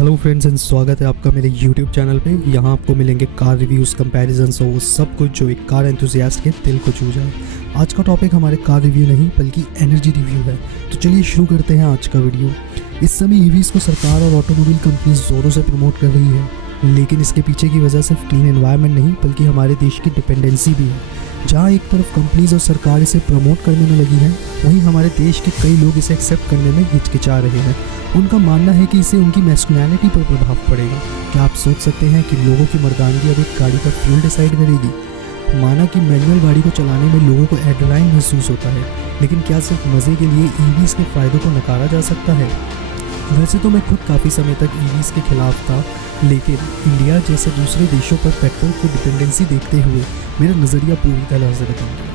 Hello friends and स्वागत है आपका मेरे YouTube चैनल पे। यहाँ आपको मिलेंगे कार रिव्यूज़, कंपैरिजन्स और वो सब कुछ जो एक कार एंथुसियास्ट के दिल को छू जाए। आज का टॉपिक हमारे कार रिव्यू नहीं बल्कि एनर्जी रिव्यू है। तो चलिए शुरू करते हैं आज का वीडियो। इस समय ईवीज़ को सरकार और ऑटोमोबाइल कंपनी ज़ोरों से प्रमोट कर रही है, लेकिन इसके पीछे की वजह सिर्फ क्लीन एनवायरनमेंट नहीं बल्कि हमारे देश की डिपेंडेंसी भी है। जहाँ एक तरफ कंपनीज और सरकार इसे प्रमोट करने में लगी है, वहीं हमारे देश के कई लोग इसे एक्सेप्ट करने में हिचकिचा रहे हैं। उनका मानना है कि इससे उनकी मैस्कुलिनिटी पर प्रभाव पड़ेगा। क्या आप सोच सकते हैं कि लोगों की मर्दानगी अब एक गाड़ी का फ्यूल डिसाइड करेगी? माना कि मैनुअल गाड़ी को चलाने में लोगों को एड्रेनालाइन महसूस होता है, लेकिन क्या सिर्फ मज़े के लिए ईवीज़ के फ़ायदों को नकारा जा सकता है? वैसे तो मैं खुद काफ़ी समय तक ईवीज़ के खिलाफ था, लेकिन इंडिया जैसे दूसरे देशों पर पेट्रोल की डिपेंडेंसी देखते हुए मेरा नज़रिया पूरी तरह से बदल गया।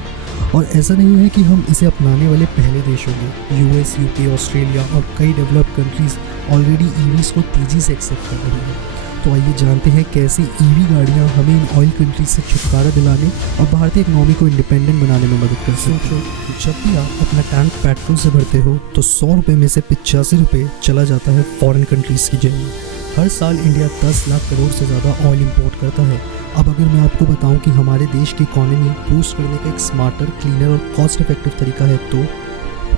और ऐसा नहीं है कि हम इसे अपनाने वाले पहले देश होंगे। यूएस, यूके, ऑस्ट्रेलिया और कई डेवलप्ड कंट्रीज़ ऑलरेडी ईवीज़ को तेज़ी से एक्सेप्ट कर रही हैं। तो आइए जानते हैं कैसे ईवी गाड़ियाँ हमें इन ऑयल कंट्रीज से छुटकारा दिलाने और भारतीय इकोनॉमी को इंडिपेंडेंट बनाने में मदद कर सकते हैं। जब भी आप अपना टैंक पेट्रोल से भरते हो तो 100 रुपये में से 85 रुपये चला जाता है फॉरेन कंट्रीज़ की जेब में। हर साल इंडिया 10 लाख करोड़ से ज़्यादा ऑयल इंपोर्ट करता है। अब अगर मैं आपको बताऊं कि हमारे देश की इकोनॉमी बूस्ट करने का एक स्मार्टर, क्लीनर और कॉस्ट इफेक्टिव तरीका है तो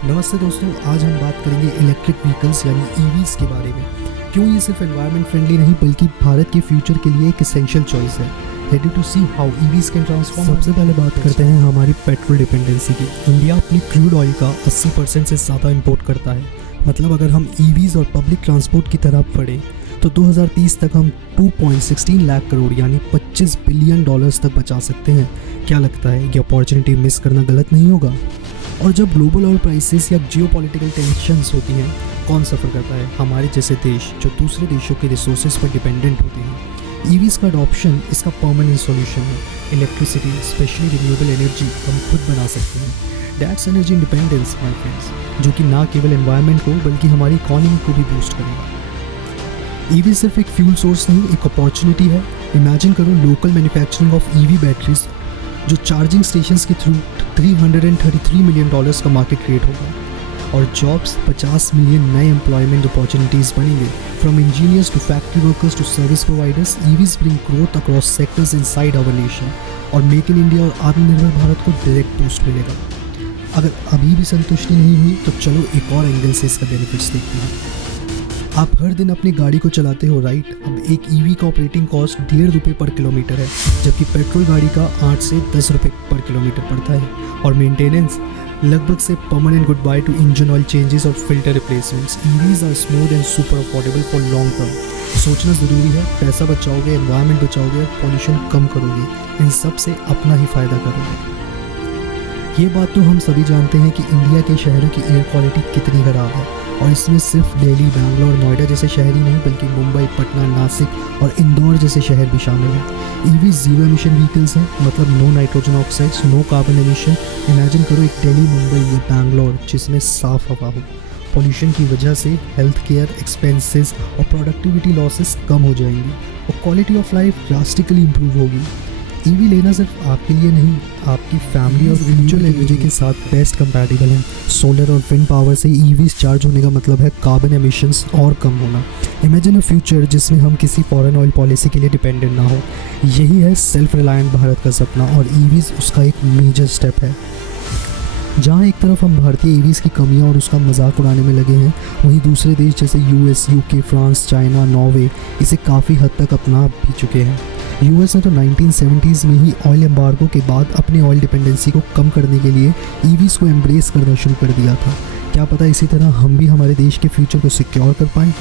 नमस्ते दोस्तों, आज हम बात करेंगे इलेक्ट्रिक व्हीकल्स यानी ईवीज़ के बारे में। क्यों ये सिर्फ एनवायरनमेंट फ्रेंडली नहीं बल्कि भारत के फ्यूचर के लिए एक एसेंशियल चॉइस है। Ready to see how EVs can transform. सबसे पहले बात करते हैं हमारी पेट्रोल डिपेंडेंसी की। इंडिया अपनी क्रूड ऑयल का 80% से ज़्यादा इंपोर्ट करता है। मतलब अगर हम ईवीज़ और पब्लिक ट्रांसपोर्ट की तरफ बढ़े तो 2030 तक हम 2.16 लाख करोड़ यानी $25 बिलियन तक बचा सकते हैं। क्या लगता है ये अपॉर्चुनिटी मिस करना गलत नहीं होगा? और जब ग्लोबल ऑयल प्राइसेस या जियोपॉलिटिकल टेंशन्स होती हैं, कौन सफ़र करता है? हमारे जैसे देश जो दूसरे देशों के रिसोर्सेज पर डिपेंडेंट होते हैं। ईवीज़ का अडॉप्शन इसका परमानेंट सॉल्यूशन है। इलेक्ट्रिसिटी, स्पेशली रिन्यूएबल एनर्जी हम खुद बना सकते हैं। That's energy independence my friends, जो कि ना केवल एनवायरनमेंट को बल्कि हमारी इकोनॉमी को भी बूस्ट करेगा। ईवी सिर्फ एक फ्यूल सोर्स नहीं, एक अपॉर्चुनिटी है। इमेजिन करो local manufacturing of EV batteries, जो चार्जिंग स्टेशंस के थ्रू $333 मिलियन का मार्केट क्रिएट होगा। और जॉब्स 50 मिलियन नए एम्प्लॉयमेंट अपॉर्चुनिटीज़ बनेंगे। From engineers to factory workers to service providers, EVs bring growth across sectors inside our nation. और make in India और आत्मनिर्भर भारत को डायरेक्ट बूस्ट मिलेगा। अगर अभी भी संतुष्टि नहीं हुई तो चलो एक और एंगल से इसका बेनिफिट्स देखते हैं। आप हर दिन अपनी गाड़ी को चलाते हो, राइट? अब एक ईवी का ऑपरेटिंग कॉस्ट ₹1.5 पर किलोमीटर है, जबकि पेट्रोल गाड़ी का 8 से 10 रुपये पर किलोमीटर पड़ता है। और मेंटेनेंस लगभग से permanent goodbye to engine oil changes और filter replacements. EVs are smooth and super affordable for long term. सोचना ज़रूरी है, पैसा बचाओगे, एनवायरनमेंट बचाओगे, पॉल्यूशन कम करोगे, इन सब से अपना ही फ़ायदा करोगे। ये बात तो हम सभी जानते हैं कि इंडिया के शहरों की एयर क्वालिटी कितनी ख़राब है, और इसमें सिर्फ दिल्ली, बैंगलोर, नोएडा जैसे शहर ही नहीं बल्कि मुंबई, पटना, नासिक और इंदौर जैसे शहर भी शामिल हैं। ईवी जीरो एमिशन व्हीकल्स हैं, मतलब no nitrogen oxides, no carbon emission. Imagine करो एक दिल्ली, मुंबई या बैंगलोर जिसमें साफ हवा हो। पॉल्यूशन की वजह से हेल्थ केयर एक्सपेंसेस और प्रोडक्टिविटी लॉसेस कम हो जाएंगी और quality of life drastically improve होगी। ईवी लेना सिर्फ आपके लिए नहीं, आपकी फैमिली और फ्यूचर एनर्जी के साथ बेस्ट कंपैटिबल है। सोलर और विंड पावर से ईवीज चार्ज होने का मतलब है कार्बन एमिशंस और कम होना। इमेजिन अ फ्यूचर जिसमें हम किसी फॉरेन ऑयल पॉलिसी के लिए डिपेंडेंट ना हो। यही है सेल्फ रिलायंट भारत का सपना, और ईवीज उसका एक मेजर स्टेप है। जहाँ एक तरफ हम भारतीय ईवीज़ की कमियाँ और उसका मजाक उड़ाने में लगे हैं, वहीं दूसरे देश जैसे US, UK, France, China, Norway इसे काफ़ी हद तक अपना भी चुके हैं। यूएस ने तो 1970s में ही ऑयल एम्बार्गो के बाद अपनी ऑयल डिपेंडेंसी को कम करने के लिए ईवीज़ को एम्ब्रेस करना शुरू कर दिया था। क्या पता इसी तरह हम भी हमारे देश के फ्यूचर को सिक्योर कर पाएँ।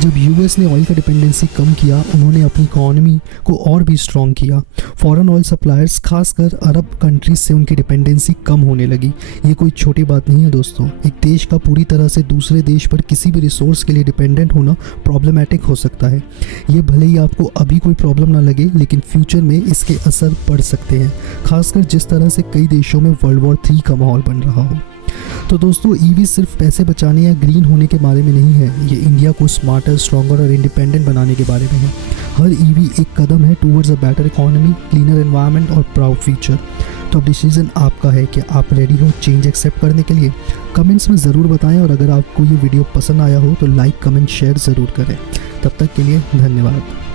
जब यूएस ने ऑयल का डिपेंडेंसी कम किया, उन्होंने अपनी इकोनॉमी को और भी स्ट्रॉन्ग किया। फॉरेन ऑयल सप्लायर्स खासकर अरब कंट्रीज से उनकी डिपेंडेंसी कम होने लगी। ये कोई छोटी बात नहीं है दोस्तों। एक देश का पूरी तरह से दूसरे देश पर किसी भी रिसोर्स के लिए डिपेंडेंट होना प्रॉब्लमैटिक हो सकता है। ये भले ही आपको अभी कोई प्रॉब्लम ना लगे, लेकिन फ्यूचर में इसके असर पड़ सकते हैं, खासकर जिस तरह से कई देशों में वर्ल्ड वॉर 3 का माहौल बन रहा हो। तो दोस्तों, ईवी सिर्फ पैसे बचाने या ग्रीन होने के बारे में नहीं है, ये इंडिया को स्मार्टर, स्ट्रॉन्गर और इंडिपेंडेंट बनाने के बारे में है। हर ईवी एक कदम है towards a better economy, cleaner environment और प्राउड फ्यूचर। तो अब डिसीजन आपका है कि आप रेडी हो चेंज एक्सेप्ट करने के लिए। कमेंट्स में ज़रूर बताएं, और अगर आपको ये वीडियो पसंद आया हो तो लाइक, कमेंट, शेयर ज़रूर करें। तब तक के लिए धन्यवाद।